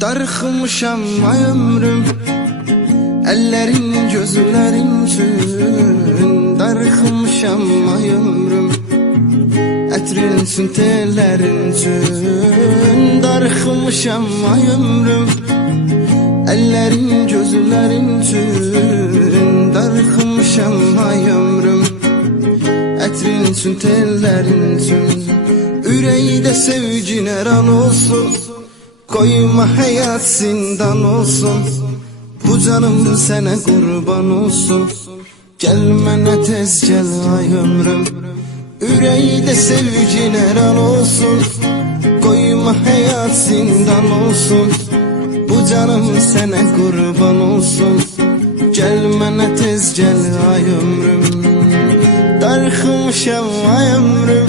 Darıxmışam ay ömrüm Ellerin gözlerin üçün. Darıxmışam ay ömrüm Ətrin üçün tellərin üçün. Darıxmışam ay ömrüm Ellerin gözlerin üçün. Darıxmışam ay ömrüm Ətrin üçün tellərin üçün. Ürəkdə sevgin əran olsun Koyma hayat zindan olsun. Bu canım sana kurban olsun. Gelmene tez gel ay ömrüm. Yüreğde sevgin eran olsun. Koyma hayat zindan olsun. Bu canım sana kurban olsun. Gelmene tez gel ay ömrüm. Darxmışam ay ömrüm